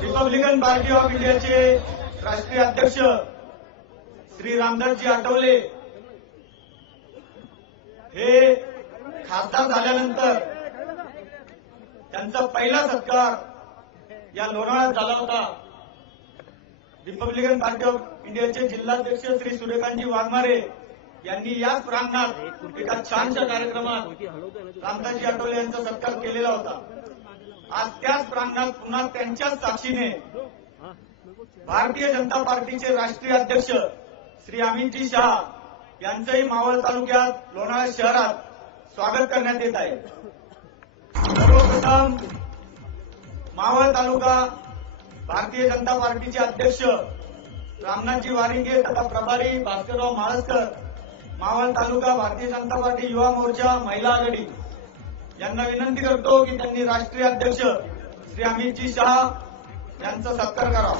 Republican party of इंडियाचे राष्ट्रीय अध्यक्ष श्री रामदासजी आठवले हे खासदार झाल्यानंतर त्यांचा पहिला सत्कार या लोणावळ्यात झाला होता. रिपब्लिकन पार्टी ऑफ इंडियाचे जिल्हाध्यक्ष श्री सूर्यकांतजी वाघमारे यांनी याच प्रांगणात एका छानशा कार्यक्रमात रामदासजी आठवले यांचा सत्कार केलेला होता. आज त्याच प्रांगणात पुन्हा त्यांच्याच साक्षीने भारतीय जनता पार्टीचे राष्ट्रीय अध्यक्ष श्री अमितजी शहा यांचंही मावळ तालुक्यात लोणावळा शहरात स्वागत करण्यात येत आहे. सर्वप्रथम मावळ तालुका भारतीय जनता पार्टीचे अध्यक्ष रामनाथजी वारिंगे तथा प्रभारी भास्करराव माळसकर, मावळ तालुका भारतीय जनता पार्टी युवा मोर्चा महिला आघाडी यांना विनंती करतो की त्यांनी राष्ट्रीय अध्यक्ष श्री अमितजी शहा यांचा सत्कार करावा.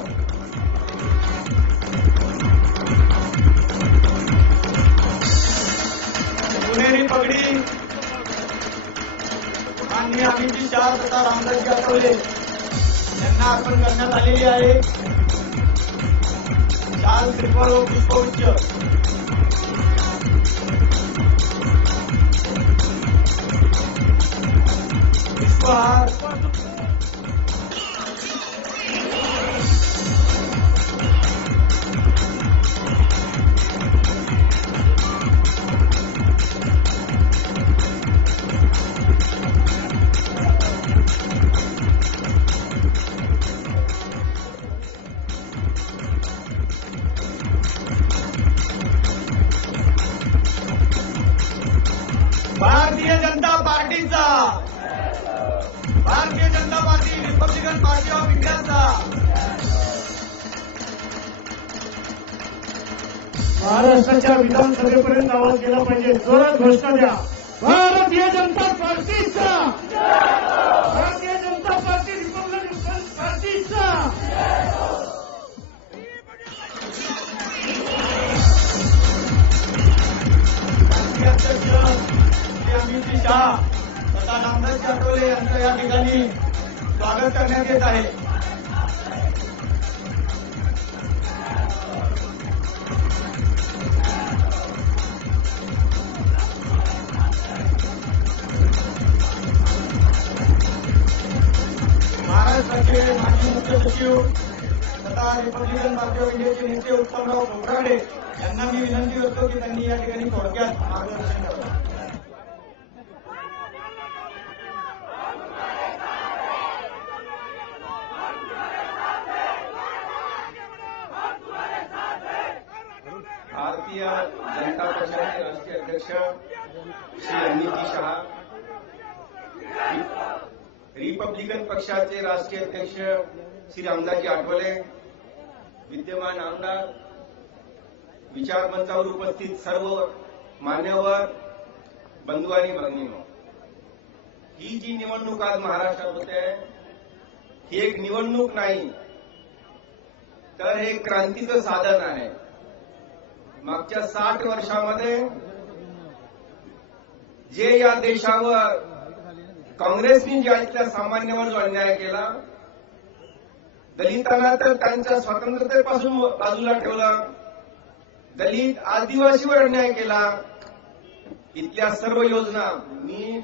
पुणेरी पगडी माननीय अमितजी शहा तथा रामदासजी आठवले यांना अर्पण करण्यात आलेली आहे. शाल, श्रीफळ व पुष्पगुच्छ पुष्पहार भारतीय जनता पार्टीचा, Bharatiya Janata party Republican party of इंडियाचा, महाराष्ट्राच्या विधानसभेपर्यंत आवाज गेला पाहिजे. जोरात घोषणा द्या. भारतीय जनता पार्टीचा, भारतीय जनता पार्टी रिपब्लिकन पार्टीचा. राष्ट्रीय अध्यक्ष श्री अमितजी शहा तथा रामदासजी आठवले यांचं या ठिकाणी स्वागत करण्यात येत आहे. महाराष्ट्राचे माजी मुख्य सचिव तथा रिपब्लिकन पार्टी ऑफ इंडियाचे नेते उत्तमराव खोब्रागडे यांना मी विनंती करतो की त्यांनी या ठिकाणी थोडक्यात मार्गदर्शन करावं. भारतीय जनता पक्षाचे राष्ट्रीय अध्यक्ष श्री अमितजी शहा, रिपब्लिकन पक्षाचे राष्ट्रीय अध्यक्ष श्री रामदासजी आठवले, विद्यमान आमदार, विचार मंचावर उपस्थित सर्व मान्यवर बंधू आणि भगिनींनो, ही जी निवडणूक आज महाराष्ट्रात होते ही एक निवडणूक नाही तर हे क्रांतीचं साधन आहे. मागच्या 60 वर्षामध्ये जे या देशावर काँग्रेसनी ज्या इथल्या सामान्यावर जो अन्याय केला, दलितांना तर त्यांच्या स्वतंत्रतेपासून बाजूला ठेवलं, दलित आदिवासीवर अन्याय केला, इथल्या सर्व योजना, मी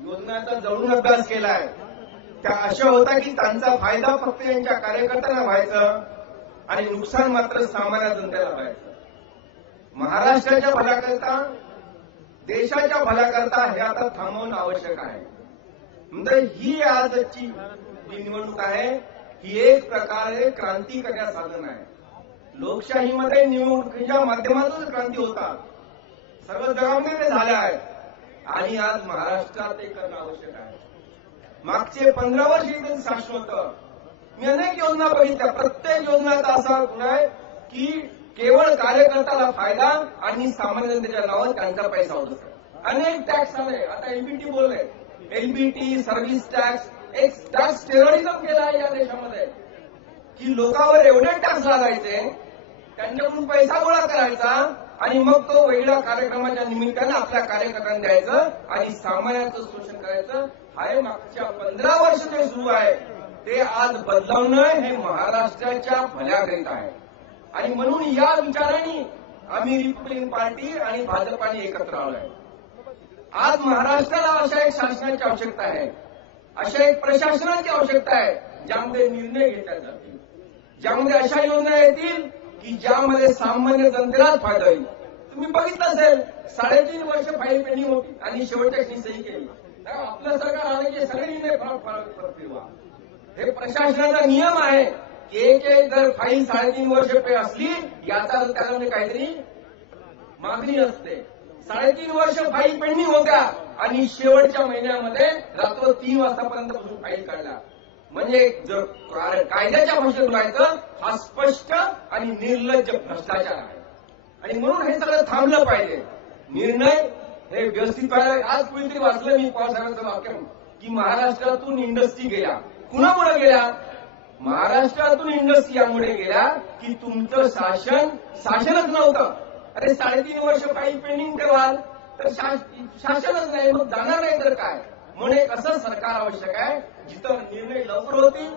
योजनांचा जवळून अभ्यास केलाय, त्या अशा होत्या की त्यांचा फायदा फक्त यांच्या कार्यकर्त्यांना व्हायचं आणि नुकसान मात्र सामान्य जनतेला व्हायचं. महाराष्ट्राच्या भल्याकरता, देशाच्या भल्याकरता हे आता थांबवणं आवश्यक आहे. म्हणजे ही आजची जी निवडणूक आहे ही एक प्रकारे क्रांती करण्याचं साधन आहे. लोकशाहीमध्ये निवडणुकीच्या माध्यमातून क्रांती होतात, सर्व जगामध्ये ते झाले आहे आणि आज महाराष्ट्रात ते करणं आवश्यक आहे. मागचे 15 वर्ष इथे शाश्वत मी अनेक योजना बघितल्या, प्रत्येक योजनाचा असा गुण आहे की केवळ कार्यकर्त्याला फायदा आणि सामान्य जनतेच्या नावात त्यांचा पैसा होतो. अनेक टॅक्स आले, आता एलबीटी बोलले, एलबीटी, सर्व्हिस टॅक्स, एक टॅक्स टेररिझम केला आहे या देशामध्ये की लोकांवर एवढे टॅक्स लागायचे त्यांच्याकडून पैसा गोळा करायचा आणि मग तो वेगळ्या कार्यक्रमाच्या निमित्तानं आपल्या कार्यकर्त्यांना द्यायचं आणि सामान्याचं शोषण करायचं. हा मागच्या 15 वर्ष ते सुरू आहे. ते आज बदलावणं हे महाराष्ट्राच्या भल्याकरिता आहे. आणि म्हणून या विचाराने आम्ही रिपब्लिकन पार्टी आणि भाजपाने एकत्र आलोय. आज महाराष्ट्राला अशा एक शासनाची आवश्यकता आहे, अशा एक प्रशासनाची आवश्यकता आहे ज्यामध्ये निर्णय घेतले जातील, ज्यामध्ये अशा योजना येतील की ज्यामध्ये सामान्य जनतेलाच फायदा होईल. तुम्ही बघितलं असेल 3.5 वर्ष फाईल पेंडिंग होती आणि शेवटच्या क्षणी सही केली. आपलं सरकार आलं की सगळे निर्णय परत फिरवा. हे प्रशासनाचा नियम आहे की एक जर फाईल 3.5 वर्ष पे असली याचा अर्थ त्यामध्ये काहीतरी मागणी असते. 3.5 वर्ष फाईल पेंडिंग होत्या आणि शेवटच्या महिन्यामध्ये रात्र 3 वाजतापर्यंत फाईल काढला. म्हणजे जर कायद्याच्या भाषेत बोलायचं हा स्पष्ट आणि निर्लज्ज भ्रष्टाचार आहे. आणि म्हणून हे सगळं थांबलं पाहिजे. निर्णय हे व्यवस्थित व्हायला. आज कुणीतरी वाचलं मी पवारसाहेबांचं वाक्य की महाराष्ट्रातून इंडस्ट्री गेल्या. कुणामुळे गेल्या? महाराष्ट्रातून इंडस्ट्री यामुळे गेल्या की तुमचं शासनच नव्हतं. अरे 3.5 वर्ष फाईल पेंडिंग ठेवाल तर शासनच नाही, मग जाणार नाही तर काय. म्हणून एक असं सरकार आवश्यक आहे जिथं निर्णय लवकर होतील,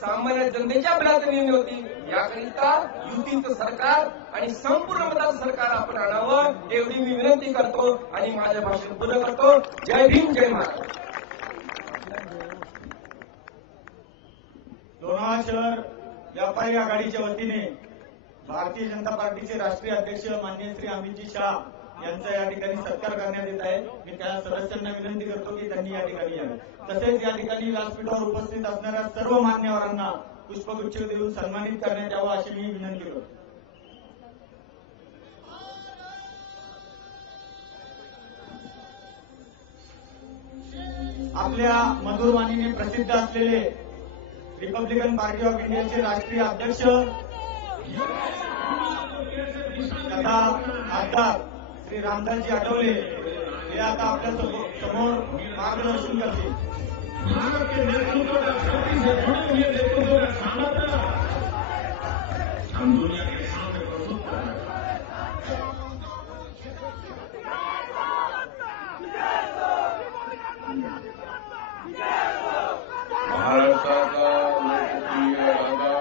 सामान्य जनतेच्या भल्याचे निर्णय होतील. याकरिता युतीचं सरकार आणि संपूर्ण मताचं सरकार आपण आणावं एवढी मी विनंती करतो आणि माझ्या भाषण पूर्ण करतो. जय भीम, जय महाराष्ट्र. लोणावळा शहर व्यापारी आघाडीच्या वतीने भारतीय जनता पार्टीचे राष्ट्रीय अध्यक्ष माननीय श्री अमितजी शाह यांचा या ठिकाणी सत्कार करण्यात येत आहे. मी त्या सदस्यांना विनंती करतो की त्यांनी या ठिकाणी यावे. तसेच या ठिकाणी व्यासपीठावर उपस्थित असणाऱ्या सर्व मान्यवरांना पुष्पगुच्छ देऊन सन्मानित करण्यात यावं अशी मी विनंती करतो. आपल्या मधुर वाणीने प्रसिद्ध असलेले रिपब्लिकन पार्टी ऑफ इंडियाचे राष्ट्रीय अध्यक्ष तथा खासदार श्री रामदासजी आठवले हे आता आपल्या समोर मार्गदर्शन करतील. भारत के नेतृत्व का शक्ति से जुड़े हुए नेतृत्व का सामर्थ्य हम दुनिया के सामने प्रस्तुत कर रहे हैं. महाराष्ट्राचा लोकप्रिय राजा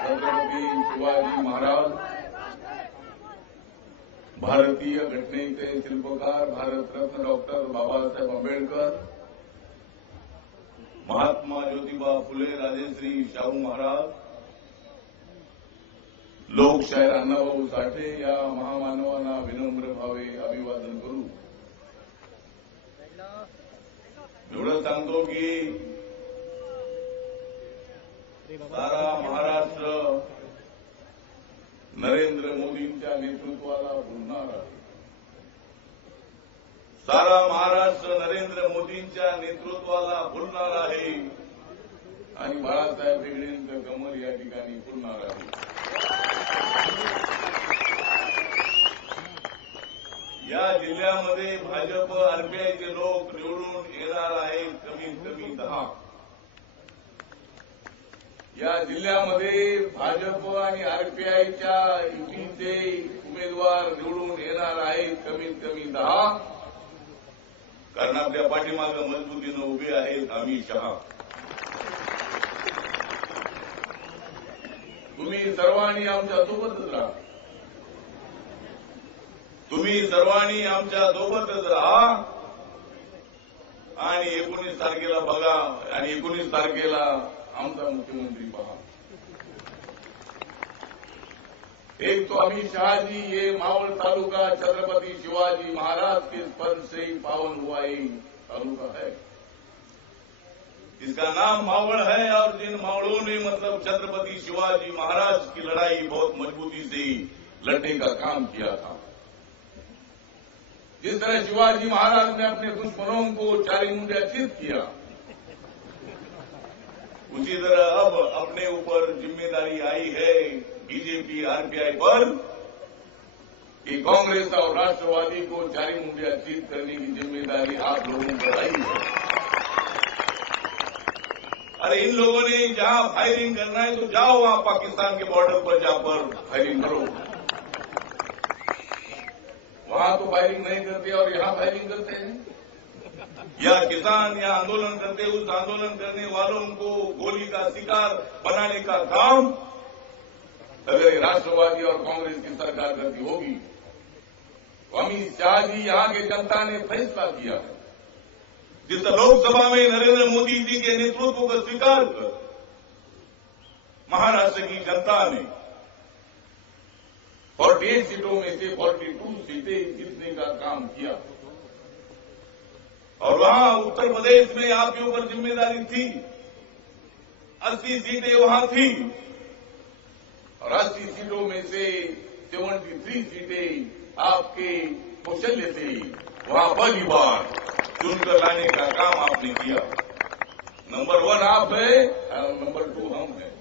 छत्रपती शिवाजी महाराज, भारतीय घटनेचे शिल्पकार भारतरत्न डॉक्टर बाबासाहेब आंबेडकर, महात्मा ज्योतिबा फुले, राजेश्री शाहू महाराज, लोकशाहीर अण्णाभाऊ साठे या महामानवांना विनम्र भावे अभिवादन करू. एवढं सांगतो की सारा महाराष्ट्र नरेंद्र मोदींच्या नेतृत्वाला भुलणार आहे. सारा महाराष्ट्र नरेंद्र मोदींच्या नेतृत्वाला भुलणार आहे आणि बाळासाहेब हेगडेंचं कमल या ठिकाणी फुलणार आहे. या जिल्ह्यामध्ये भाजप आरपीआयचे लोक निवडून येणार आहेत कमीत कमी 10. या जिल्ह्यामध्ये भाजप आणि आरपीआयच्या युतीचे उमेदवार निवडून येणार आहेत कमीत कमी 10. कारण आपल्या पाठीमागं मजबूतीनं उभे आहेत अमित शहा. तुम्ही सर्वांनी आमच्या सोबतच राहा. तुम्ही सर्वांनी आमच्या सोबतच राहा आणि 19 तारखेला बघा आणि 19 तारखेला आमचा मुख्यमंत्री पहा. एक तो अमित शाह जी, ये मावल तालुका छत्रपति शिवाजी महाराज के स्पर्श से पावन हुआ ही तालुका है. इसका नाम मावल है और जिन मावलों ने मतलब छत्रपति शिवाजी महाराज की लड़ाई बहुत मजबूती से लड़ने का काम किया था. जिस तरह शिवाजी महाराज ने अपने दुश्मनों को चारी मुंडिया चित किया, उसी तरह अब अपने ऊपर जिम्मेदारी आई है बीजेपी आरपीआई पर कि कांग्रेस और राष्ट्रवादी को चारी मुंडिया चित करने की जिम्मेदारी आप लोगों पर आई है. अरे इन लोगों ने जहां फायरिंग करना है तो जाओ वहां पाकिस्तान के बॉर्डर पर जाकर फायरिंग करो। वहां तो फायरिंग नहीं करते और यहां फायरिंग करते हैं। या किसान या आंदोलन करते, उस आंदोलन करने वालों को गोली का शिकार बनाने का काम अगर राष्ट्रवादी और कांग्रेस की सरकार करती होगी तो अमित शाह जी यहां की जनता ने फैसला किया है। जिस लोकसभा में नरेंद्र मोदी जी के नेतृत्व को स्वीकार कर महाराष्ट्र की जनता ने 48 सीटों में से 42 सीटें जीतने का काम किया और वहां उत्तर प्रदेश में आपके ऊपर जिम्मेदारी थी। 80 सीटें वहां थी और 80 सीटों में से 73 सीटें आपके कौशल्य से वहां पहली बार चुनकर लाने का काम आपने किया। नंबर 1 आप है और नंबर 2 हम हैं।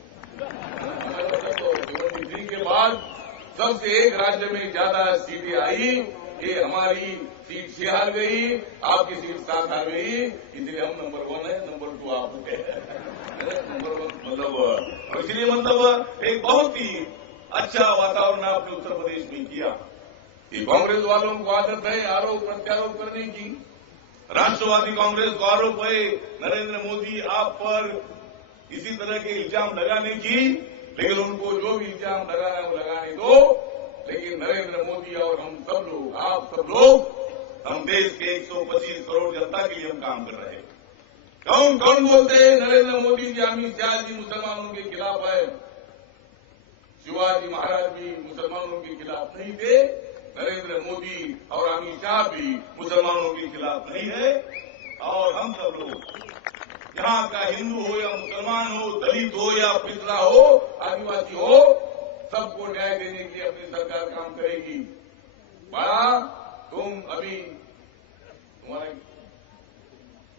तो 73 के बाद सबसे एक राज्य में ज्यादा सीटें आई, ये हमारी सीट 6 हार गई, आपकी सीट 7 हार गई, इसलिए हम नंबर 1 है, नंबर 2 आप है। नंबर 1 मतलब इसलिए मतलब एक बहुत ही अच्छा वातावरण आपने उत्तर प्रदेश में किया। ये कांग्रेस वालों को आदत है आरोप प्रत्यारोप करने की। राष्ट्रवादी कांग्रेस को आरोप है नरेंद्र मोदी आप पर इसी तरह के इल्जाम लगाने की, लेकिन उनको जो भी इल्जाम लगाना है वो लगाने दो। लेकिन नरेंद्र मोदी और हम सब लोग, आप सब लोग, हम देश के 125 करोड़ जनता के लिए हम काम कर रहे हैं। कौन कौन बोलते हैं नरेंद्र मोदी जी, अमित शाह जी मुसलमानों के खिलाफ है। शिवाजी महाराज भी मुसलमानों के खिलाफ नहीं थे, नरेंद्र मोदी और अमित शाह भी मुसलमानों के खिलाफ नहीं है। और हम सब लोग, यहाँ का हिंदू हो या मुसलमान हो, दलित हो या पिछड़ा हो, आदिवासी हो, सबको न्याय देने के लिए अपनी सरकार काम करेगी। बड़ा तुम अभी तुम्हारा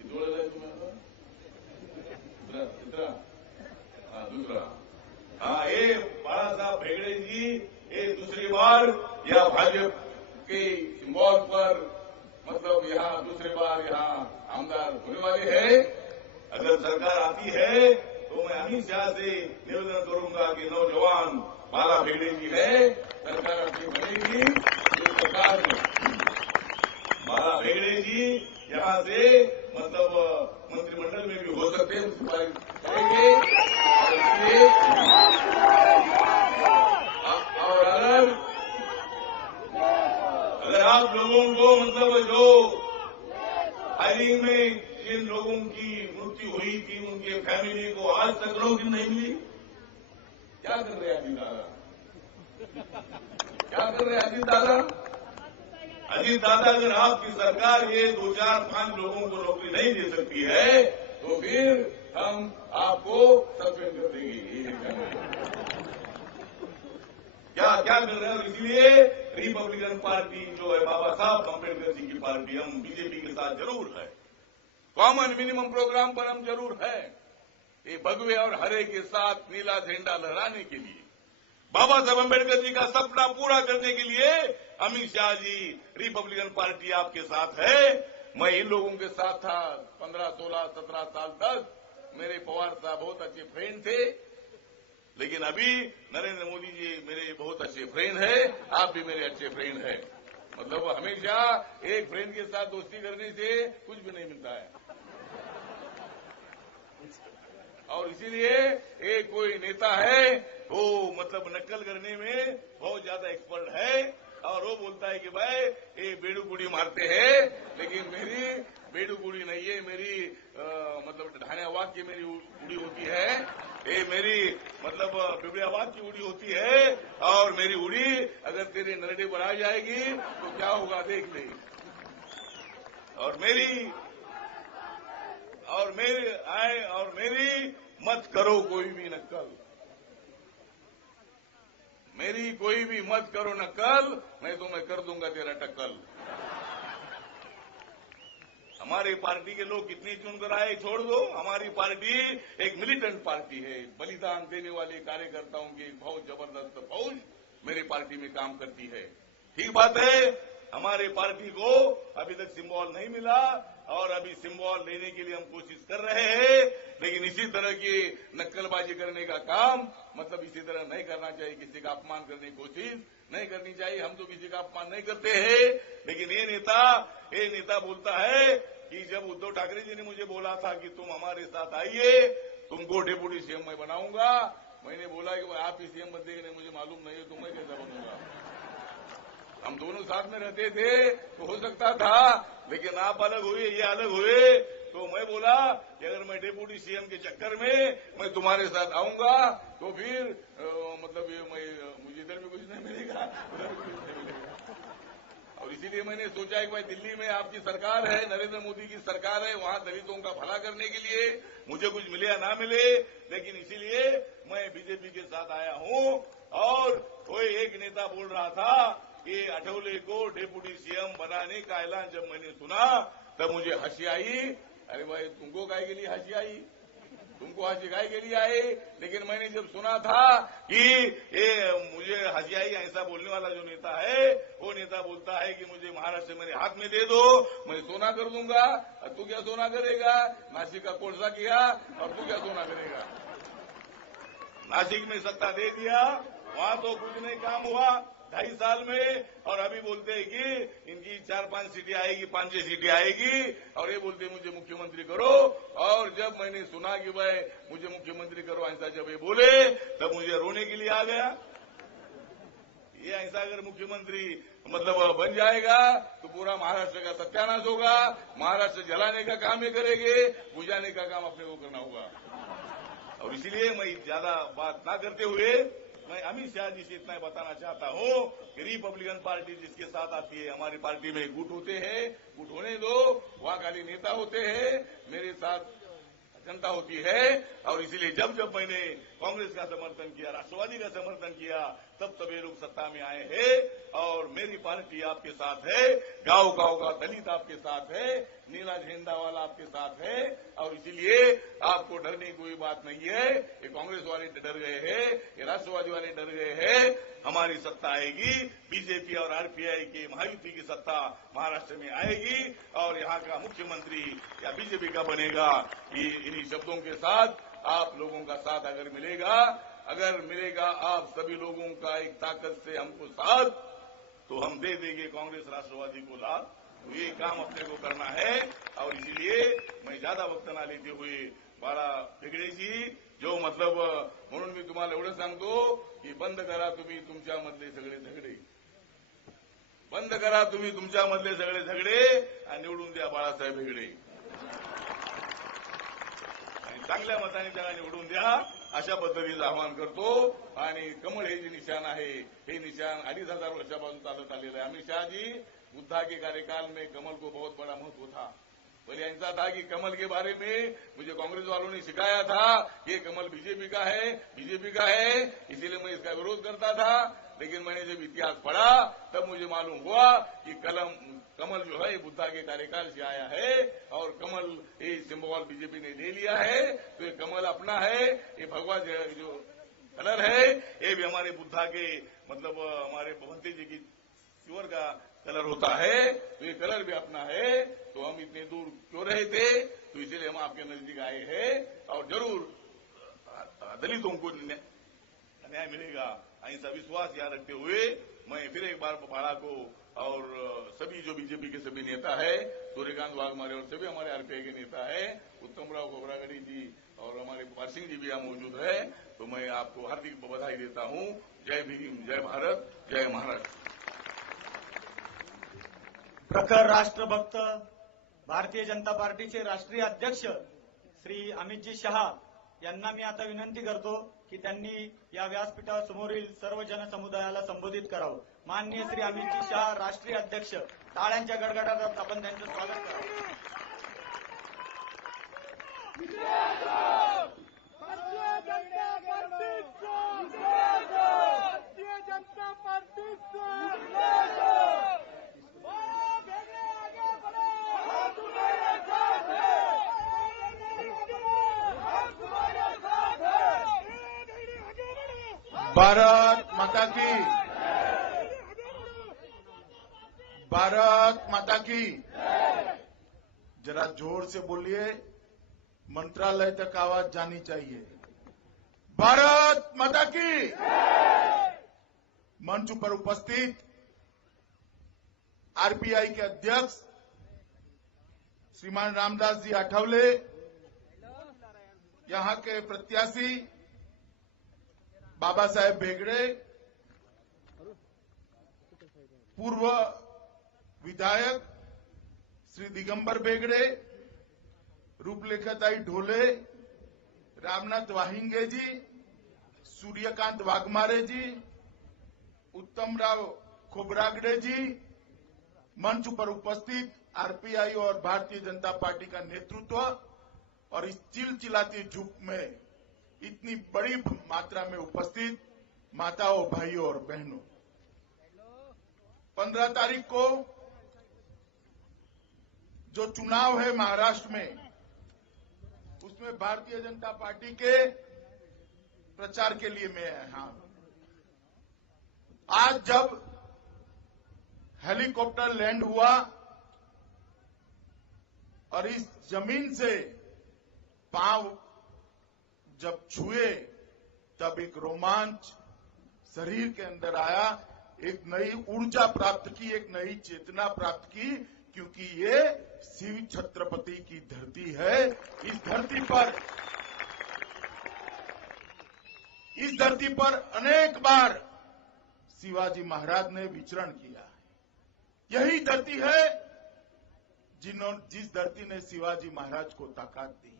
जोड़ा है तुम्हारा दूसरा ये बाला साहब भेगड़े जी ये दूसरी बार या भाजपा के सिंबल पर मतलब यहाँ दूसरी बार यहाँ आमदार होने वाले हैं। अगर सरकार आती है तो मैं अमित शाह से निवेदन करूंगा कि नौजवान बाला भेगड़े जी है, सरकार आपकी बनेगी। तो सरकार में बाला भेगड़े जी यहाँ से मतलब मंत्रिमंडल में भी हो सकते हैं, सिफारिश करेंगे। और अगर आप लोगों को मतलब जो फायरिंग में जिन लोगों की मृत्यु हुई थी उनके फैमिली को आज तक नौकरी नहीं मिली, क्या कर रहे हैं अजीत दादा? क्या कर रहे हैं अजीत दादा? अजीत दादा, अगर आपकी सरकार ये 2, 4, 5 लोगों को नौकरी नहीं दे सकती है तो फिर हम आपको सस्पेंड कर देंगे। क्या क्या कर रहे हैं? और इसलिए रिपब्लिकन पार्टी जो है बाबा साहब अम्बेडकर जी की पार्टी, हम बीजेपी के साथ जरूर है, कॉमन मिनिमम प्रोग्राम पर हम जरूर है। ये भगवे और हरे के साथ नीला झंडा लहराने के लिए, बाबा साहब अम्बेडकर जी का सपना पूरा करने के लिए अमित शाह जी रिपब्लिकन पार्टी आपके साथ है। मैं इन लोगों के साथ था 15, 16, 17 साल तक। मेरे पवार साहब बहुत अच्छे फ्रेंड थे, लेकिन अभी नरेंद्र मोदी जी मेरे बहुत अच्छे फ्रेंड हैं, आप भी मेरे अच्छे फ्रेंड हैं। मतलब हमेशा एक फ्रेंड के साथ दोस्ती करने से कुछ भी नहीं मिलता है। और इसीलिए एक कोई नेता है वो मतलब नकल करने में बहुत ज्यादा एक्सपर्ट है और वो बोलता है कि भाई ये बेड़ू गुड़ी मारते हैं, लेकिन मेरी बेड़ू गुड़ी नहीं है, मेरी मतलब ढाण्यावाद की मेरी उड़ी होती है, ये मेरी मतलब पिपड़ियाबाद की उड़ी होती है। और मेरी उड़ी अगर तेरे नरडे पर आ जाएगी तो क्या होगा देख ले। और मेरी मत करो कोई भी नकल, मेरी कोई भी मत करो नकल, नहीं तो मैं कर दूंगा तेरा टक्कल। हमारी पार्टी के लोग कितनी चुनकर आए छोड़ दो, हमारी पार्टी एक मिलिटेंट पार्टी है, बलिदान देने वाले कार्यकर्ताओं की बहुत जबरदस्त फौज मेरी पार्टी में काम करती है। ठीक बात है, हमारी पार्टी को अभी तक सिंबल नहीं मिला, और अभी सिंबल लेने के लिए हम कोशिश कर रहे हैं, लेकिन इसी तरह की नक्कलबाजी करने का काम मतलब इसी तरह नहीं करना चाहिए। किसी का अपमान करने की कोशिश नहीं करनी चाहिए। हम तो किसी का अपमान नहीं करते हैं, लेकिन ये नेता बोलता है कि जब उद्धव ठाकरे जी ने मुझे बोला था कि तुम हमारे साथ आइए, तुमको डेप्यूटी सीएम मैं बनाऊंगा, मैंने बोला कि आप ही सीएम बनेंगे, मुझे मालूम नहीं है तो मैं कैसा बनूंगा। हम दोनों साथ में रहते थे तो हो सकता था, लेकिन आप अलग हुए, ये अलग हुए, तो मैं बोला कि अगर मैं डेप्यूटी सीएम के चक्कर में मैं तुम्हारे साथ आऊंगा तो फिर मतलब ये मुझे इधर भी कुछ नहीं मिलेगा, उधर भी कुछ नहीं मिलेगा। और इसीलिए मैंने सोचा कि भाई दिल्ली में आपकी सरकार है, नरेंद्र मोदी की सरकार है, वहां दलितों का भला करने के लिए मुझे कुछ मिले या ना मिले, लेकिन इसीलिए मैं बीजेपी के साथ आया हूं। और कोई एक नेता बोल रहा था कि आठवले को डेप्यूटी सीएम बनाने का ऐलान जब मैंने सुना तब मुझे हंसी आई। अरे भाई तुमको काय के लिए हंसी आई? तुमको हंसी काय के लिए आई? लेकिन मैंने जब सुना था कि ये मुझे हंसी आई, ऐसा बोलने वाला जो नेता है वो नेता बोलता है कि मुझे महाराष्ट्र मेरे हाथ में दे दो, मैं सोना कर दूंगा। तू क्या सोना करेगा? नासिक का कोर्सा किया और तू क्या सोना करेगा? नासिक में सत्ता दे दिया, वहां तो कुछ नहीं काम हुआ 2.5 साल में, और अभी बोलते हैं कि इनकी 4-5 सीटें आएगी, 5-6 सीटें आएगी, और ये बोलते मुझे मुख्यमंत्री करो। और जब मैंने सुना कि भाई मुझे मुख्यमंत्री करो ऐसा जब ये बोले तब मुझे रोने के लिए आ गया। ये ऐसा अगर मुख्यमंत्री मतलब बन जाएगा तो पूरा महाराष्ट्र का सत्यानाश होगा। महाराष्ट्र जलाने का काम ये करेंगे, बुझाने का काम अपने को करना होगा। और इसीलिए मैं ज्यादा बात ना करते हुए मैं अमित शाह जी से इतना बताना चाहता हूं कि रिपब्लिकन पार्टी जिसके साथ आती है, हमारी पार्टी में गुट होते हैं, गुट होने दो, वहां खाली नेता होते हैं, मेरे साथ जनता होती है। और इसीलिए जब जब मैंने कांग्रेस का समर्थन किया, राष्ट्रवादी का समर्थन किया, तब ये लोग सत्ता में आए हैं। और मेरी पार्टी आपके साथ है, गांव गांव का दलित आपके साथ है, नीला झंडा वाला आपके साथ है। और इसीलिए आपको डरने की कोई बात नहीं है। ये कांग्रेस वाले डर गए हैं, ये राष्ट्रवादी वाले डर गए हैं। हमारी सत्ता आएगी, बीजेपी और आरपीआई की महायुति की सत्ता महाराष्ट्र में आएगी, और यहाँ का मुख्यमंत्री या बीजेपी का बनेगा। इन्हीं शब्दों के साथ आप लोगों का साथ अगर मिलेगा आप सभी लोगों का एक ताकत से हमको साथ, तो हम दे देंगे कांग्रेस राष्ट्रवादी को लाभ। तो ये काम अपने को करना है। और इसीलिए मैं ज्यादा वक्त ना लेते हुए बाळा भेगडेजी जो मतलब म्हणून मी तुम्हाला एवढं सांगतो की बंद करा तुम्ही तुमच्यामधले सगळे झगडे, बंद करा तुम्ही तुमच्यामधले सगळे झगडे आणि निवडून द्या बाळासाहेब भेगडे, आणि चांगल्या मताने त्याला निवडून द्या, अशा पद्धतीचं आवाहन करतो। आणि कमळ हे जे निशान आहे, हे निशान 2500 वर्षापासून चालत आलेलं आहे। अमित शाह जी बुद्धा के कार्यकाल में कमल को बहुत बड़ा महत्व था। पहले ऐसा था कि कमल के बारे में मुझे कांग्रेस वालों ने सिखाया था, ये कमल बीजेपी का है, इसीलिए मैं इसका विरोध करता था। लेकिन मैंने जब इतिहास पढ़ा तब मुझे मालूम हुआ कि कमल जो है बुद्धा के कार्यकाल से आया है, और कमल ये सिंबल बीजेपी ने ले लिया है। तो ये कमल अपना है, ये भगवा जो कलर है ये भी हमारे बुद्धा के मतलब हमारे भगवंती जी की श्योर का कलर होता है, तो ये कलर भी अपना है। तो हम इतने दूर क्यों रहे थे, तो इसीलिए हम आपके नजदीक आए हैं, और जरूर दलितों को न्याय मिलेगा ऐसा विश्वास यहाँ रखते हुए मैं फिर एक बार बाळा को और सभी जो बीजेपी के सभी नेता है, सूर्यकांत वाघमारे और सभी हमारे आरपीआई के नेता है, उत्तमराव खोब्रागडे जी और हमारे पाल सिंह जी भी यहाँ मौजूद है, तो मैं आपको हार्दिक बधाई देता हूँ। जय भीम, जय भारत, जय महाराष्ट्र। प्रखर राष्ट्रभक्त भारतीय जनता पार्टीचे राष्ट्रीय अध्यक्ष श्री अमितजी शहा यांना मी आता विनंती करतो की त्यांनी या व्यासपीठासमोरील सर्व जनसमुदायाला संबोधित करावं। माननीय श्री अमितजी शहा राष्ट्रीय अध्यक्ष, टाळ्यांच्या गडगडाटात आपण त्यांचं स्वागत करावं। भारत माता की, भारत माता की जरा जोर से बोलिए, मंत्रालय तक आवाज जानी चाहिए। भारत माता की। मंच पर उपस्थित आरपीआई के अध्यक्ष श्रीमान रामदास जी आठवले, यहां के प्रत्याशी बाबा साहेब भेगड़े, पूर्व विधायक श्री दिगंबर भेगड़े, रूपलेखाताई ढोले, रामनाथ वाहिंगे जी, सूर्यकांत वाघमारे जी, उत्तमराव खोबरागड़े जी, मंच पर उपस्थित आरपीआई और भारतीय जनता पार्टी का नेतृत्व और इस चिलचिलाती धूप में इतनी बड़ी मात्रा में उपस्थित माताओं, भाइयों और बहनों, 15 तारीख को जो चुनाव है महाराष्ट्र में, उसमें भारतीय जनता पार्टी के प्रचार के लिए मैं यहां हूं। आज जब हेलीकॉप्टर लैंड हुआ और इस जमीन से पांव जब छुए, तब एक रोमांच शरीर के अंदर आया, एक नई ऊर्जा प्राप्त की, एक नई चेतना प्राप्त की, क्योंकि ये शिव छत्रपति की धरती है। इस धरती पर अनेक बार शिवाजी महाराज ने विचरण किया है। यही धरती है जिस धरती ने शिवाजी महाराज को ताकत दी।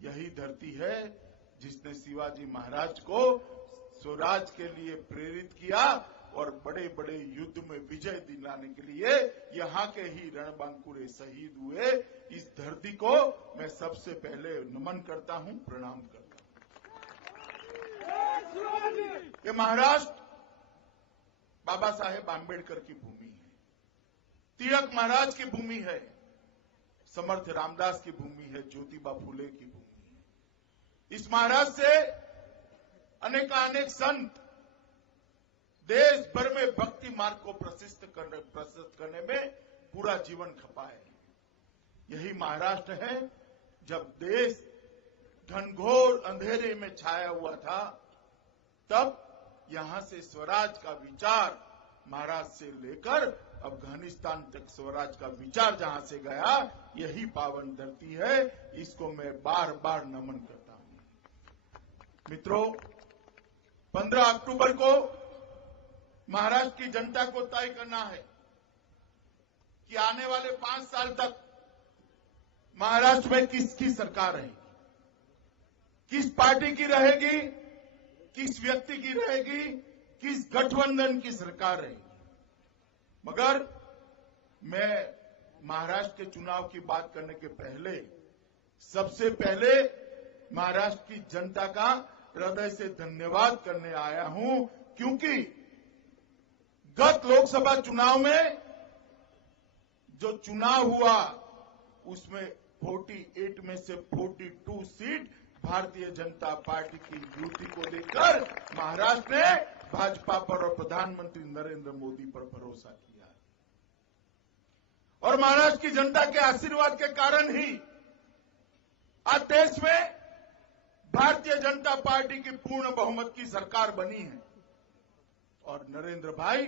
यही धरती है जिसने शिवाजी महाराज को स्वराज के लिए प्रेरित किया और बड़े बड़े युद्ध में विजय दिलाने के लिए यहां के ही रणबांकुरे शहीद हुए। इस धरती को मैं सबसे पहले नमन करता हूं, प्रणाम करता हूं। ये महाराष्ट्र बाबा साहेब आंबेडकर की भूमि है, तिलक महाराज की भूमि है, समर्थ रामदास की भूमि है, ज्योतिबा फुले की भूमि है। इस महाराष्ट्र से अनेकानेक संत देश भर में भक्ति मार्ग को प्रशस्त करने में पूरा जीवन खपाए। यही महाराष्ट्र है जब देश घनघोर अंधेरे में छाया हुआ था, तब यहां से स्वराज का विचार महाराष्ट्र से लेकर अफगानिस्तान तक स्वराज का विचार जहां से गया, यही पावन धरती है। इसको मैं बार बार नमन करता हूं। मित्रों, 15 अक्टूबर को महाराष्ट्र की जनता को तय करना है कि आने वाले 5 साल तक महाराष्ट्र में किसकी सरकार रहेगी, किस पार्टी की रहेगी, किस व्यक्ति की रहेगी, किस गठबंधन की सरकार रहेगी। मगर मैं महाराष्ट्र के चुनाव की बात करने के पहले सबसे पहले महाराष्ट्र की जनता का हृदय से धन्यवाद करने आया हूं, क्योंकि गत लोकसभा चुनाव में जो चुनाव हुआ उसमें 48 में से 42 सीट भारतीय जनता पार्टी की यूति को लेकर महाराष्ट्र ने भाजपा पर और प्रधानमंत्री नरेंद्र मोदी पर भरोसा किया। और महाराष्ट्र की जनता के आशीर्वाद के कारण ही आज देश में भारतीय जनता पार्टी की पूर्ण बहुमत की सरकार बनी है और नरेंद्र भाई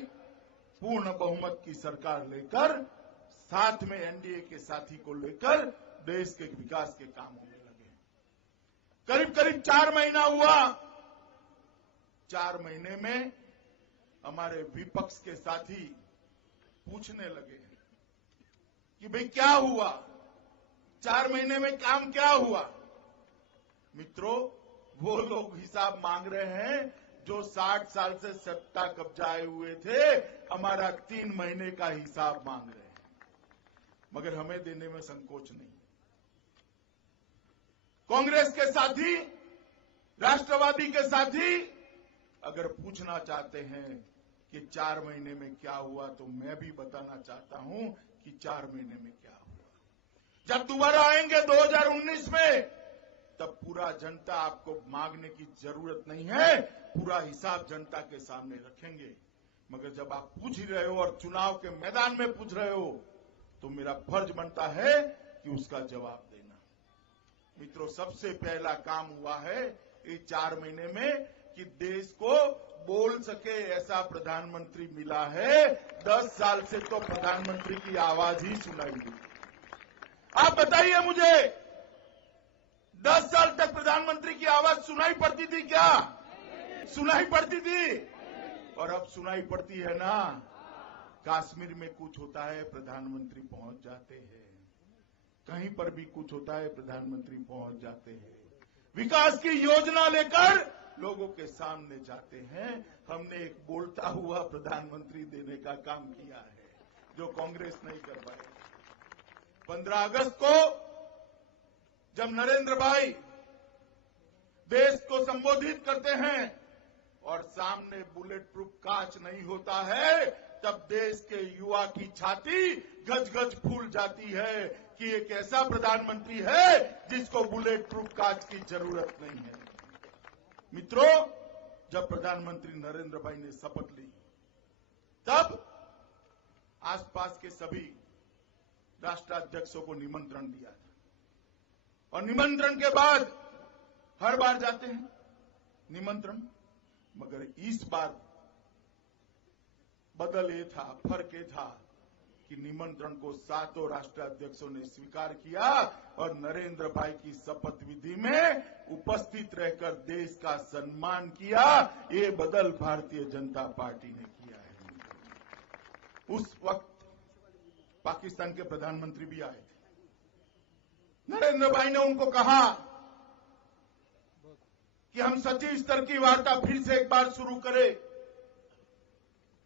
पूर्ण बहुमत की सरकार लेकर साथ में एनडीए के साथी को लेकर देश के विकास के काम होने लगे। करीब करीब 4 महीना हुआ। 4 महीने में हमारे विपक्ष के साथी पूछने लगे कि भाई क्या हुआ, 4 महीने में काम क्या हुआ। मित्रों, वो लोग हिसाब मांग रहे हैं जो 60 साल से सत्ता कब्जाए हुए थे, हमारा 3 महीने का हिसाब मांग रहे हैं, मगर हमें देने में संकोच नहीं। कांग्रेस के साथी, राष्ट्रवादी के साथी अगर पूछना चाहते हैं कि 4 महीने में क्या हुआ, तो मैं भी बताना चाहता हूं कि 4 महीने में क्या हुआ। जब दोबारा आएंगे 2019 में, तब पूरा जनता आपको मांगने की जरूरत नहीं है, पूरा हिसाब जनता के सामने रखेंगे। मगर जब आप पूछ ही रहे हो और चुनाव के मैदान में पूछ रहे हो, तो मेरा फर्ज बनता है कि उसका जवाब देना। मित्रों, सबसे पहला काम हुआ है ये 4 महीने में कि देश को बोल सके ऐसा प्रधानमंत्री मिला है। 10 साल से तो प्रधानमंत्री की आवाज ही सुनाई दी। आप बताइए मुझे, 10 साल तक प्रधानमंत्री की आवाज सुनाई पड़ती थी क्या? सुनाई पड़ती थी? और अब सुनाई पड़ती है ना। कश्मीर में कुछ होता है प्रधानमंत्री पहुंच जाते हैं, कहीं पर भी कुछ होता है प्रधानमंत्री पहुंच जाते हैं, विकास की योजना लेकर लोगों के सामने जाते हैं। हमने एक बोलता हुआ प्रधानमंत्री देने का काम किया है जो कांग्रेस नहीं कर पाई। 15 अगस्त को जब नरेंद्र भाई देश को संबोधित करते हैं और सामने बुलेट प्रूफ कांच नहीं होता है, तब देश के युवा की छाती गज गज फूल जाती है कि एक ऐसा प्रधानमंत्री है जिसको बुलेट प्रूफ कांच की जरूरत नहीं है। मित्रों, जब प्रधानमंत्री नरेंद्र भाई ने शपथ ली तब आसपास के सभी राष्ट्राध्यक्षों को निमंत्रण दिया था, और निमंत्रण के बाद हर बार जाते हैं निमंत्रण, मगर इस बार बदल ये था, फर्क ये था कि निमंत्रण को 7 राष्ट्राध्यक्षों ने स्वीकार किया और नरेंद्र भाई की शपथ विधि में उपस्थित रहकर देश का सम्मान किया। ये बदल भारतीय जनता पार्टी ने किया है। उस वक्त पाकिस्तान के प्रधानमंत्री भी आए थे। नरेंद्र भाई ने उनको कहा कि हम सचिव स्तर की वार्ता फिर से एक बार शुरू करें,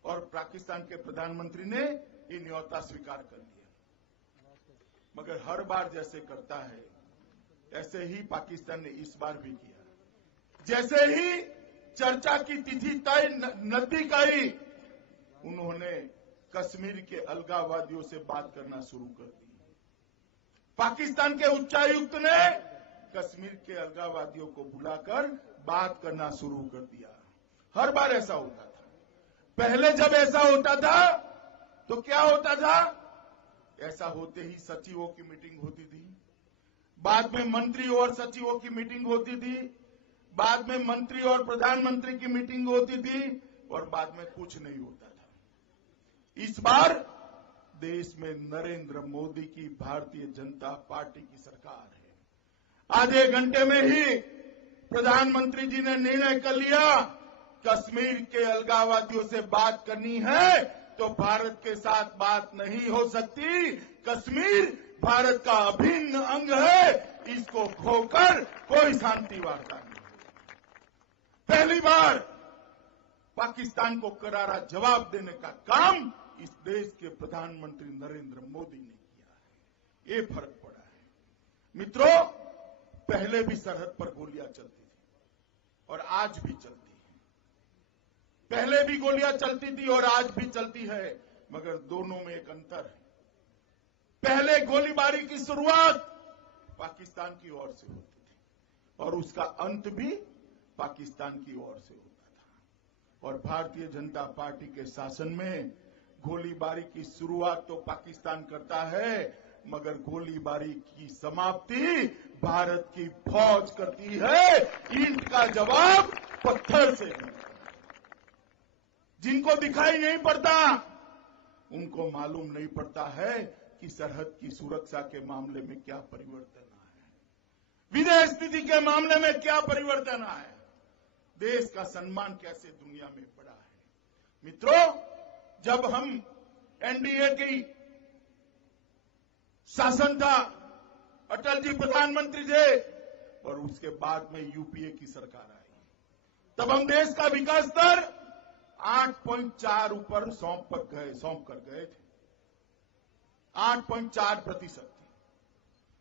और पाकिस्तान के प्रधानमंत्री ने ये न्योता स्वीकार कर लिया। मगर हर बार जैसे करता है ऐसे ही पाकिस्तान ने इस बार भी किया। जैसे ही चर्चा की तिथि तय नजदीक आई, उन्होंने कश्मीर के अलगाववादियों से बात करना शुरू कर दी। पाकिस्तान के उच्चायुक्त ने कश्मीर के अलगाववादियों को बुलाकर बात करना शुरू कर दिया। हर बार ऐसा होता था। पहले जब ऐसा होता था तो क्या होता था? ऐसा होते ही सचिवों की मीटिंग होती थी, बाद में मंत्री और सचिवों की मीटिंग होती थी, बाद में मंत्री और प्रधानमंत्री की मीटिंग होती थी, और बाद में कुछ नहीं होता था। इस बार देश में नरेंद्र मोदी की भारतीय जनता पार्टी की सरकार है। आधे घंटे में ही प्रधानमंत्री जी ने निर्णय कर लिया, कश्मीर के अलगाववादियों से बात करनी है तो भारत के साथ बात नहीं हो सकती। कश्मीर भारत का अभिन्न अंग है, इसको खोकर कोई शांति वार्ता नहीं। पहली बार पाकिस्तान को करारा जवाब देने का काम इस देश के प्रधानमंत्री नरेंद्र मोदी ने किया है। ये फर्क पड़ा है। मित्रों, पहले भी सरहद पर गोलियां चलती थी और आज भी चलती है। पहले भी गोलियां चलती थी और आज भी चलती है, मगर दोनों में एक अंतर है। पहले गोलीबारी की शुरुआत पाकिस्तान की ओर से होती थी और उसका अंत भी पाकिस्तान की ओर से होता था। और भारतीय जनता पार्टी के शासन में गोलीबारी की शुरुआत तो पाकिस्तान करता है, मगर गोलीबारी की समाप्ति भारत की फौज करती है। ईंट का जवाब पत्थर से। जिनको दिखाई नहीं पड़ता उनको मालूम नहीं पड़ता है कि सरहद की सुरक्षा के मामले में क्या परिवर्तन आया है, विदेश नीति के मामले में क्या परिवर्तन आया है, देश का सम्मान कैसे दुनिया में बढ़ा है। मित्रों, जब हम एनडीए की शासन था, अटल जी प्रधानमंत्री थे और उसके बाद में यूपीए की सरकार आई, तब हम देश का विकास दर 8.4 ऊपर सौंप कर गए थे। 8.4%।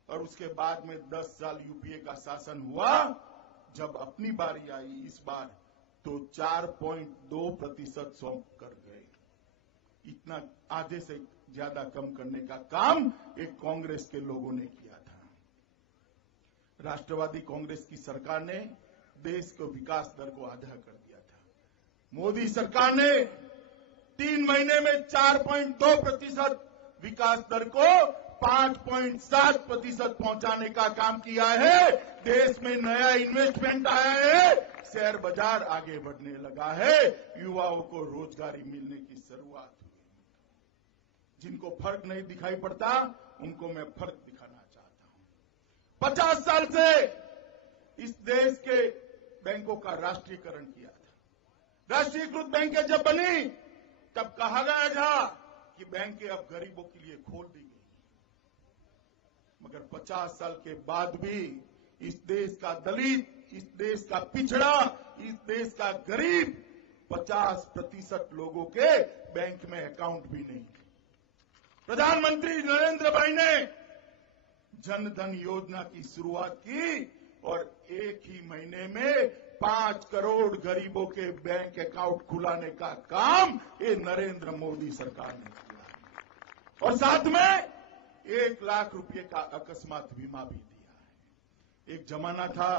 और उसके बाद में 10 साल यूपीए का शासन हुआ। जब अपनी बारी आई इस बार तो 4.2% सौंप कर गए। इतना आधे से ज्यादा कम करने का काम एक कांग्रेस के लोगों ने किया था। राष्ट्रवादी कांग्रेस की सरकार ने देश को विकास दर को आधा कर दिया था। मोदी सरकार ने 3 महीने में 4.2% विकास दर को 5.7% पहुंचाने का काम किया है। देश में नया इन्वेस्टमेंट आया है, शेयर बाजार आगे बढ़ने लगा है, युवाओं को रोजगारी मिलने की शुरुआत हुई। जिनको फर्क नहीं दिखाई पड़ता उनको मैं फर्क दिखाना चाहता हूं। 50 साल से इस देश के बैंकों का राष्ट्रीयकरण किया था। राष्ट्रीयकृत बैंकें जब बनी तब कहा गया था कि बैंकें अब गरीबों के लिए खोल दी गई, मगर 50 साल के बाद भी इस देश का दलित, इस देश का पिछड़ा, इस देश का गरीब 50% लोगों के बैंक में अकाउंट भी नहीं। प्रधानमंत्री नरेंद्र भाई ने जन धन योजना की शुरुआत की और एक ही महीने में 5 करोड़ गरीबों के बैंक अकाउंट खुलाने का काम ये नरेंद्र मोदी सरकार ने किया और साथ में 1 लाख रुपए का अकस्मात बीमा भी दिया है। एक जमाना था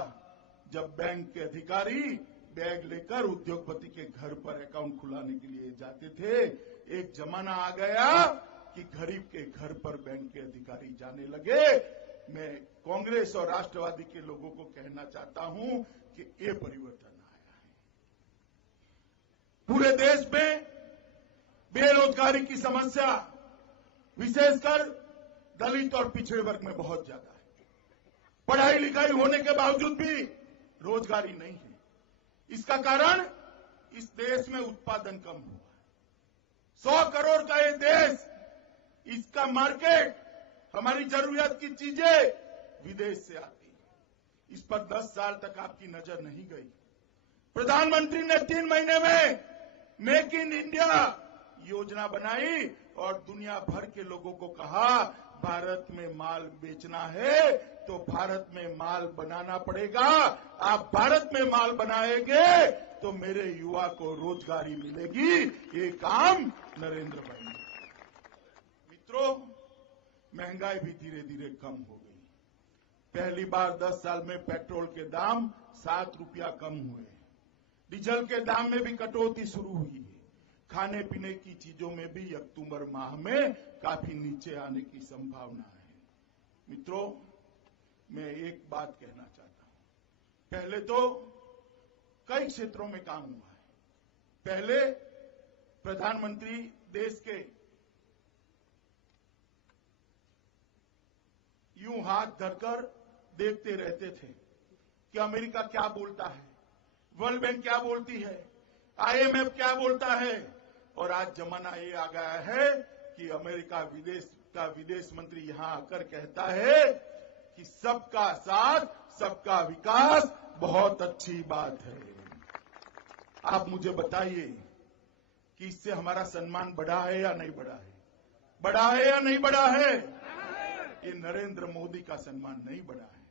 जब बैंक के अधिकारी बैग लेकर उद्योगपति के घर पर अकाउंट खुलाने के लिए जाते थे। एक जमाना आ गया कि गरीब के घर पर बैंक के अधिकारी जाने लगे। मैं कांग्रेस और राष्ट्रवादी के लोगों को कहना चाहता हूं कि ये परिवर्तन आया है। पूरे देश में बेरोजगारी की समस्या विशेषकर दलित और पिछड़े वर्ग में बहुत ज्यादा है। पढ़ाई लिखाई होने के बावजूद भी रोजगारी नहीं है। इसका कारण इस देश में उत्पादन कम हुआ है। 100 करोड़ का ये देश, इसका मार्केट, हमारी जरूरत की चीजें विदेश से आती है। इस पर 10 साल तक आपकी नजर नहीं गई। प्रधानमंत्री ने 3 महीने में मेक इन इंडिया योजना बनाई और दुनिया भर के लोगों को कहा भारत में माल बेचना है तो भारत में माल बनाना पड़ेगा। आप भारत में माल बनाएंगे तो मेरे युवा को रोजगारी मिलेगी। ये काम नरेंद्र भाई ने। मित्रों, महंगाई भी धीरे धीरे कम हो गई। पहली बार 10 साल में पेट्रोल के दाम 7 रुपया कम हुए। डीजल के दाम में भी कटौती शुरू हुई है। खाने पीने की चीजों में भी अक्टूबर माह में काफी नीचे आने की संभावना है। मित्रों, मैं एक बात कहना चाहता हूं। पहले तो कई क्षेत्रों में काम हुआ है। पहले प्रधानमंत्री देश के यूं हाथ धरकर देखते रहते थे कि अमेरिका क्या बोलता है, वर्ल्ड बैंक क्या बोलती है, IMF क्या बोलता है। और आज जमाना ये आ गया है कि अमेरिका का विदेश मंत्री यहां आकर कहता है कि सबका साथ, सबका विकास बहुत अच्छी बात है। आप मुझे बताइए कि इससे हमारा सम्मान बढ़ा है या नहीं बढ़ा है? बढ़ा है या नहीं बढ़ा है? ये नरेंद्र मोदी का सम्मान नहीं बढ़ा है।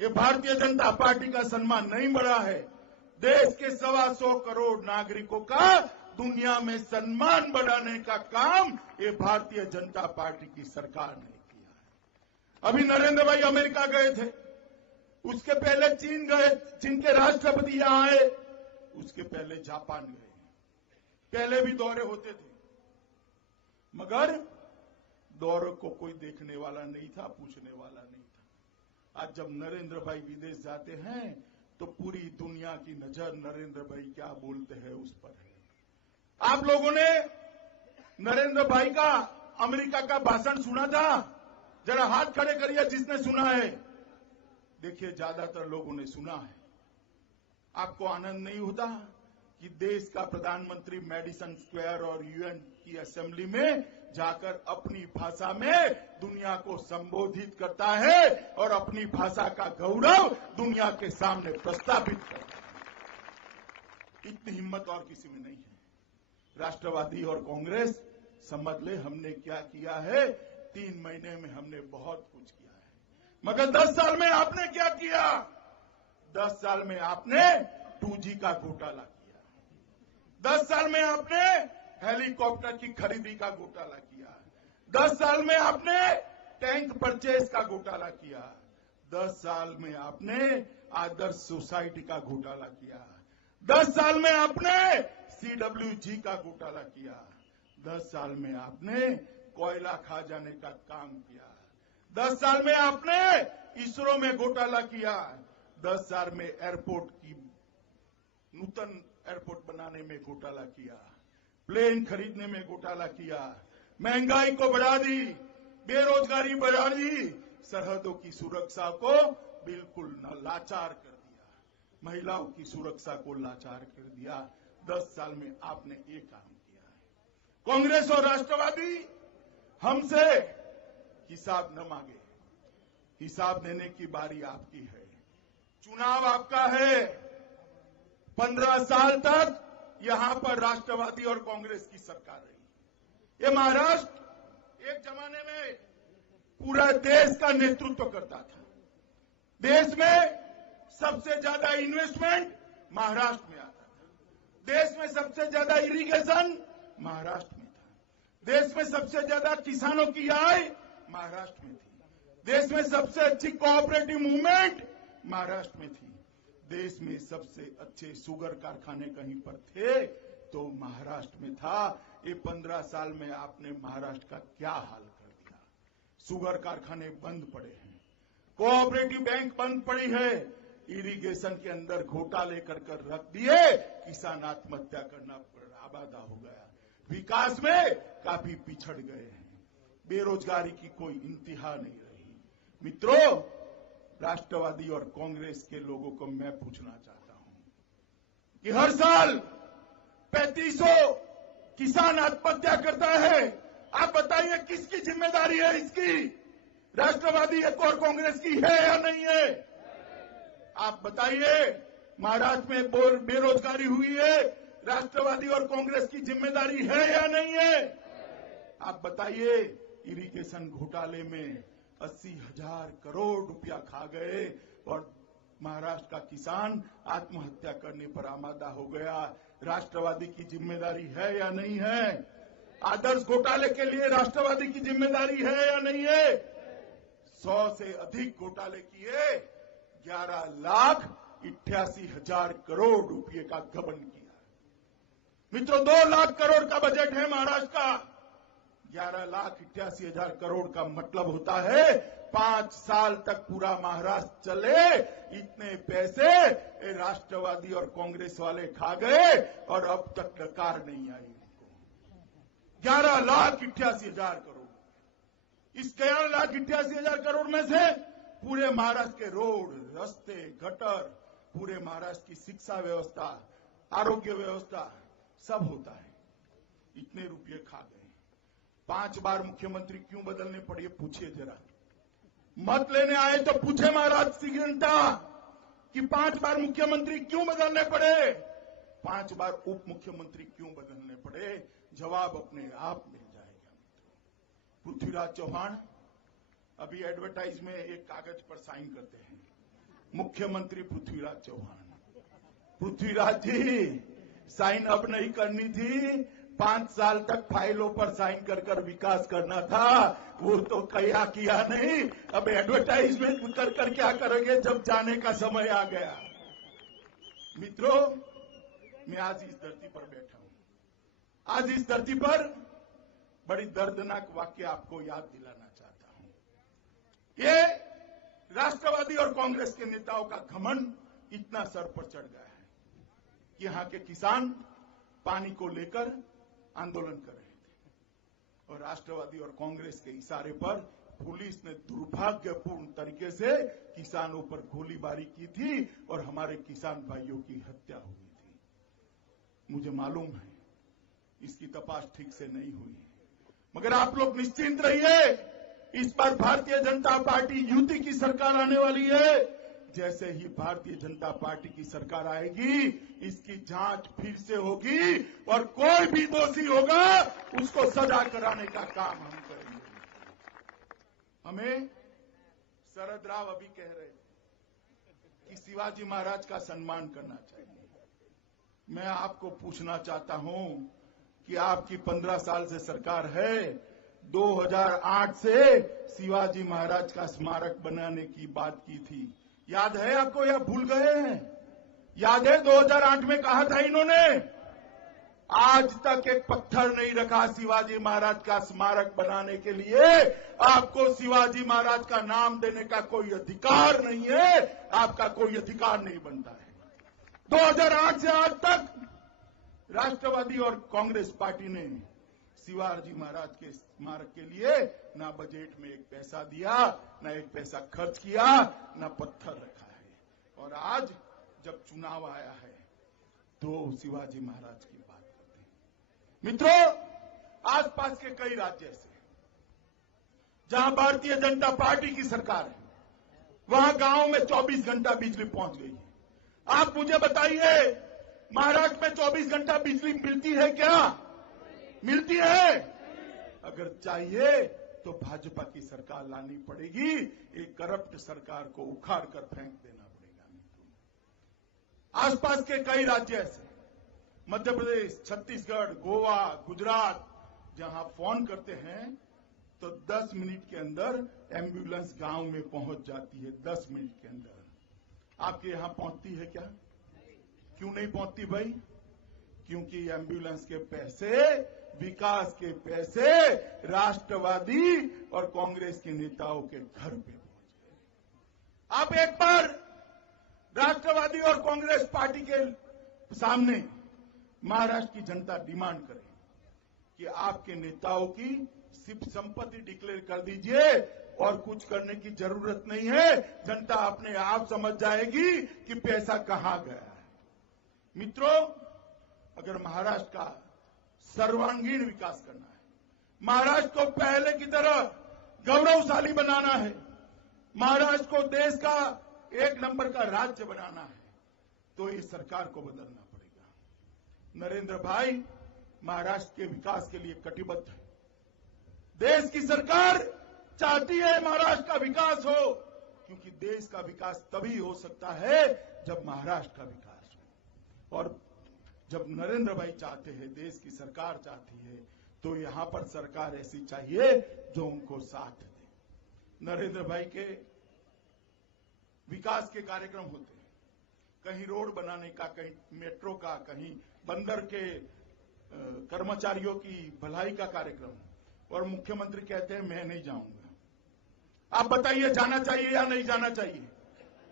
ये भारतीय जनता पार्टी का सम्मान नहीं बढ़ा है। देश के 125 करोड़ नागरिकों का दुनिया में सम्मान बढ़ाने का काम ये भारतीय जनता पार्टी की सरकार ने किया है। अभी नरेंद्र भाई अमेरिका गए थे, उसके पहले चीन गए, चीन के राष्ट्रपति यहां आए, उसके पहले जापान गए। पहले भी दौरे होते थे, मगर दौरे को कोई देखने वाला नहीं था, पूछने वाला नहीं था। आज जब नरेंद्र भाई विदेश जाते हैं तो पूरी दुनिया की नजर नरेंद्र भाई क्या बोलते हैं उस पर है। आप लोगों ने नरेंद्र भाई का अमेरिका का भाषण सुना था? जरा हाथ खड़े करिए जिसने सुना है। देखिए, ज्यादातर लोगों ने सुना है। आपको आनंद नहीं होता कि देश का प्रधानमंत्री मेडिसन स्क्वायर और यूएन की असेंबली में जाकर अपनी भाषा में दुनिया को संबोधित करता है और अपनी भाषा का गौरव दुनिया के सामने प्रस्तावित करता है। इतनी हिम्मत और किसी में नहीं है। राष्ट्रवादी और कांग्रेस समझ ले हमने क्या किया है। 3 महीने में हमने बहुत कुछ किया है, मगर 10 साल में आपने क्या किया? 10 साल में आपने 2G का घोटाला किया। 10 साल में आपने हेलीकॉप्टर की खरीदी का घोटाला किया। 10 साल में आपने टैंक परचेज का घोटाला किया। 10 साल में आपने आदर्श सोसाइटी का घोटाला किया। 10 साल में आपने CWG का घोटाला किया। 10 साल में आपने कोयला खा जाने का काम किया। 10 साल में आपने इसरो में घोटाला किया। 10 साल में एयरपोर्ट की नूतन एयरपोर्ट बनाने में घोटाला किया, प्लेन खरीदने में घोटाला किया, महंगाई को बढ़ा दी, बेरोजगारी बढ़ा दी, सरहदों की सुरक्षा को बिल्कुल लाचार कर दिया, महिलाओं की सुरक्षा को लाचार कर दिया। 10 साल में आपने ये काम किया है। कांग्रेस और राष्ट्रवादी हमसे हिसाब न मांगे, हिसाब देने की बारी आपकी है। चुनाव आपका है। 15 साल तक यहां पर राष्ट्रवादी और कांग्रेस की सरकार रही। ये महाराष्ट्र एक जमाने में पूरा देश का नेतृत्व करता था। देश में सबसे ज्यादा इन्वेस्टमेंट महाराष्ट्र में आता था। देश में सबसे ज्यादा इरिगेशन महाराष्ट्र में था। देश में सबसे ज्यादा किसानों की आय महाराष्ट्र में थी। देश में सबसे अच्छी कोऑपरेटिव मूवमेंट महाराष्ट्र में थी। देश में सबसे अच्छे शुगर कारखाने कहीं पर थे तो महाराष्ट्र में था। ये 15 साल में आपने महाराष्ट्र का क्या हाल कर दिया। शुगर कारखाने बंद पड़े हैं, कोऑपरेटिव बैंक बंद पड़ी है, इरिगेशन के अंदर घोटाले कर रख दिए, किसान आत्महत्या करना आबादा हो गया। विकास में काफी पिछड़ गए हैं, बेरोजगारी की कोई इंतहा नहीं रही। मित्रों, राष्ट्रवादी और कांग्रेस के लोगों को मैं पूछना चाहता हूं कि हर साल 3500 किसान आत्महत्या करता है। आप बताइए किसकी जिम्मेदारी है इसकी? राष्ट्रवादी और कांग्रेस की है या नहीं है? आप बताइए। महाराष्ट्र में बेरोजगारी हुई है, राष्ट्रवादी और कांग्रेस की जिम्मेदारी है या नहीं है? आप बताइए। इरिगेशन घोटाले में 80,000 करोड़ रुपया खा गए और महाराष्ट्र का किसान आत्महत्या करने पर आमादा हो गया। राष्ट्रवादी की जिम्मेदारी है या नहीं है? आदर्श घोटाले के लिए राष्ट्रवादी की जिम्मेदारी है या नहीं है? 100 से अधिक घोटाले किए, 11,88,000 करोड़ रुपये का गबन किया। मित्रों, 2 लाख करोड़ का बजट है महाराष्ट्र का। 11,88,000 करोड़ का मतलब होता है 5 साल तक पूरा महाराष्ट्र चले। इतने पैसे राष्ट्रवादी और कांग्रेस वाले खा गए और अब तक डकार नहीं आई उनको। 11,88,000 करोड़। इस 11,88,000 करोड़ में से पूरे महाराष्ट्र के रोड, रास्ते, गटर, पूरे महाराष्ट्र की शिक्षा व्यवस्था, आरोग्य व्यवस्था सब होता है। इतने रुपये खा गए। 5 बार मुख्यमंत्री क्यों बदलने पड़े पूछिए जरा। मत लेने आए तो पूछे महाराज की जनता कि 5 बार मुख्यमंत्री क्यों बदलने पड़े, 5 बार उप मुख्यमंत्री क्यों बदलने पड़े? जवाब अपने आप मिल जाएगा। पृथ्वीराज चौहान अभी एडवर्टाइज में एक कागज पर साइन करते हैं, मुख्यमंत्री पृथ्वीराज चौहान। पृथ्वीराज जी, साइन अब नहीं करनी थी, 5 साल तक फाइलों पर साइन कर विकास करना था। वो तो किया नहीं। अब एडवर्टाइजमेंट कर क्या करेंगे जब जाने का समय आ गया। मित्रों, मैं आज इस धरती पर बैठा हूं। आज इस धरती पर बड़ी दर्दनाक वाक्य आपको याद दिलाना चाहता हूं। ये राष्ट्रवादी और कांग्रेस के नेताओं का घमंड इतना सर पर चढ़ गया है कि यहां के किसान पानी को लेकर आंदोलन कर रहे थे और राष्ट्रवादी और कांग्रेस के इशारे पर पुलिस ने दुर्भाग्यपूर्ण तरीके से किसानों पर गोलीबारी की थी और हमारे किसान भाइयों की हत्या हुई थी। मुझे मालूम है इसकी तपास ठीक से नहीं हुई है, मगर आप लोग निश्चिंत रहिए। इस बार भारतीय जनता पार्टी युति की सरकार आने वाली है। जैसे ही भारतीय जनता पार्टी की सरकार आएगी, इसकी जांच फिर से होगी और कोई भी दोषी होगा उसको सजा कराने का काम हम करेंगे। हमें शरद राव अभी कह रहे थे कि शिवाजी महाराज का सम्मान करना चाहिए। मैं आपको पूछना चाहता हूं कि आपकी 15 साल से सरकार है, 2008 से शिवाजी महाराज का स्मारक बनाने की बात की थी। याद है आपको या भूल गए हैं? याद है 2008 में कहा था इन्होंने? आज तक एक पत्थर नहीं रखा शिवाजी महाराज का स्मारक बनाने के लिए। आपको शिवाजी महाराज का नाम देने का कोई अधिकार नहीं है, आपका कोई अधिकार नहीं बनता है। 2008 से आज तक राष्ट्रवादी और कांग्रेस पार्टी ने शिवाजी महाराज के स्मारक के लिए ना बजट में एक पैसा दिया, ना एक पैसा खर्च किया, ना पत्थर रखा है। और आज जब चुनाव आया है तो शिवाजी महाराज की बात करते हैं। मित्रों, आसपास के कई राज्य ऐसे जहां भारतीय जनता पार्टी की सरकार है, वहां गांव में 24 घंटा बिजली पहुंच गई है। आप मुझे बताइए, महाराष्ट्र में 24 घंटा बिजली मिलती है क्या? मिलती है? अगर चाहिए तो भाजपा की सरकार लानी पड़ेगी। एक करप्ट सरकार को उखाड़ कर फेंक देना पड़ेगा। आसपास के कई राज्य ऐसे, मध्य प्रदेश, छत्तीसगढ़, गोवा, गुजरात, जहां फोन करते हैं तो 10 मिनट के अंदर एम्बुलेंस गांव में पहुंच जाती है। 10 मिनट के अंदर। आपके यहां पहुंचती है क्या? क्यों नहीं पहुंचती भाई? क्योंकि एम्बुलेंस के पैसे, विकास के पैसे राष्ट्रवादी और कांग्रेस के नेताओं के घर पे पहुंच गए। आप एक बार राष्ट्रवादी और कांग्रेस पार्टी के सामने महाराष्ट्र की जनता डिमांड करे कि आपके नेताओं की सिर्फ संपत्ति डिक्लेयर कर दीजिए और कुछ करने की जरूरत नहीं है। जनता अपने आप समझ जाएगी कि पैसा कहां गया है। मित्रों, अगर महाराष्ट्र का सर्वांगीण विकास करना है, महाराष्ट्र को पहले की तरह गौरवशाली बनाना है, महाराष्ट्र को देश का 1 नंबर का राज्य बनाना है, तो इस सरकार को बदलना पड़ेगा। नरेंद्र भाई महाराष्ट्र के विकास के लिए कटिबद्ध है। देश की सरकार चाहती है महाराष्ट्र का विकास हो, क्योंकि देश का विकास तभी हो सकता है जब महाराष्ट्र का विकास हो। और जब नरेंद्र भाई चाहते हैं, देश की सरकार चाहती है, तो यहां पर सरकार ऐसी चाहिए जो उनको साथ दे। नरेंद्र भाई के विकास के कार्यक्रम होते हैं, कहीं रोड बनाने का, कहीं मेट्रो का, कहीं बंदर के कर्मचारियों की भलाई का कार्यक्रम, और मुख्यमंत्री कहते हैं मैं नहीं जाऊंगा। आप बताइए जाना चाहिए या नहीं जाना चाहिए?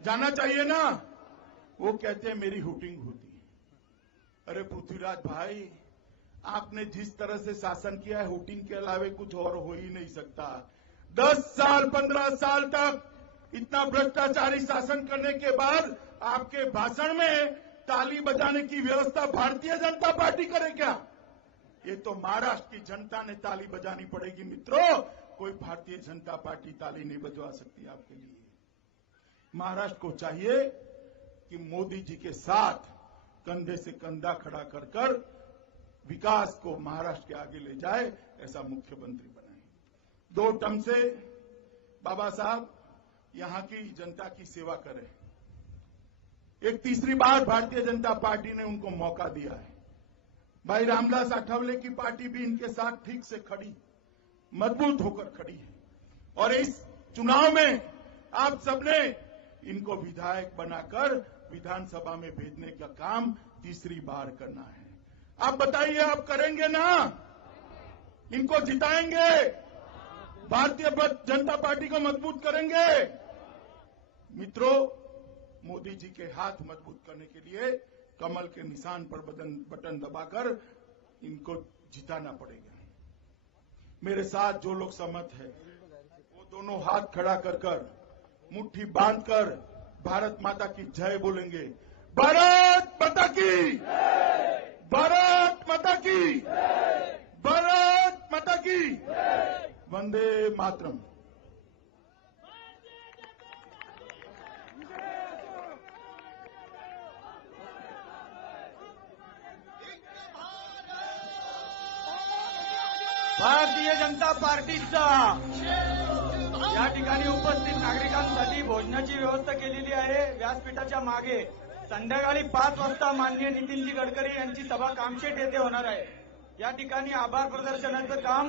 जाना चाहिए ना? वो कहते हैं मेरी हुटिंग होती है। अरे पृथ्वीराज भाई, आपने जिस तरह से शासन किया है, हुटिंग के अलावे कुछ और हो ही नहीं सकता। 10 साल 15 साल तक इतना भ्रष्टाचारी शासन करने के बाद आपके भाषण में ताली बजाने की व्यवस्था भारतीय जनता पार्टी करे क्या? ये तो महाराष्ट्र की जनता ने ताली बजानी पड़ेगी मित्रों। कोई भारतीय जनता पार्टी ताली नहीं बजवा सकती आपके लिए। महाराष्ट्र को चाहिए कि मोदी जी के साथ कंधे से कंधा खड़ा कर विकास को महाराष्ट्र के आगे ले जाए, ऐसा मुख्यमंत्री बनाए। 2 टर्म से बाबा साहब यहां की जनता की सेवा करें। एक तीसरी बार भारतीय जनता पार्टी ने उनको मौका दिया है। भाई रामदास आठवले की पार्टी भी इनके साथ ठीक से खड़ी, मजबूत होकर खड़ी है। और इस चुनाव में आप सबने इनको विधायक बनाकर विधानसभा में भेजने का काम तीसरी बार करना है। आप बताइए, आप करेंगे ना? इनको जिताएंगे? भारतीय जनता पार्टी को मजबूत करेंगे? मित्रों, मोदी जी के हाथ मजबूत करने के लिए कमल के निशान पर बटन दबाकर इनको जिताना पड़ेगा। मेरे साथ जो लोग सहमत है वो दोनों हाथ खड़ा कर मुट्ठी बांधकर भारत माता की जय बोलेंगे। भारत माता की, भारत माता की, भारत माता की, वंदे मातरम। भारतीय जनता पार्टीचा या ठिकाणी उपस्थित नागरिकांसाठी भोजनाची व्यवस्था केलेली आहे। व्यासपीठाच्या मागे संध्याकाळी 5 वाजता माननीय नितीनजी गडकरी यांची सभा कामशेत येथे होणार आहे। या ठिकाणी आभार प्रदर्शनाचं काम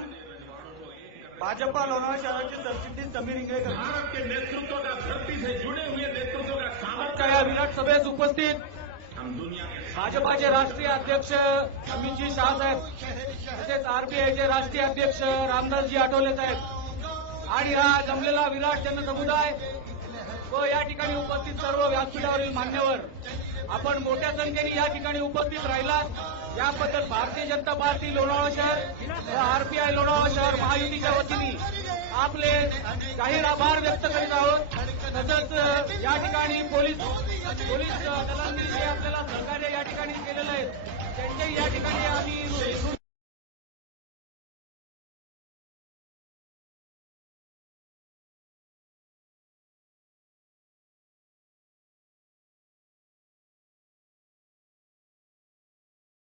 भाजपा लोणावळा शहराचे सरचिटणीस समीर इंगळेकर भारत के नेतृत्व का धरती से जुड़े हुए नेतृत्व का सामर्थ्य या विराट सभेस उपस्थित हम दुनिया के भाजपाचे राष्ट्रीय अध्यक्ष अमितजी शाह साहेब तसेच आरपीआयचे राष्ट्रीय अध्यक्ष रामदासजी आठवले साहेब आणि हा जमलेला विराट जनसमुदाय व या ठिकाणी उपस्थित सर्व व्यासपीठावरील मान्यवर आपण मोठ्या संख्येने या ठिकाणी उपस्थित राहिलात याबद्दल भारतीय जनता पार्टी लोणावळा शहर व आरपीआय लोणावळा शहर महायुतीच्या वतीने आपले जाहीर आभार व्यक्त करीत आहोत. तसंच या ठिकाणी पोलीस दलांनी जे आपल्याला सहकार्य या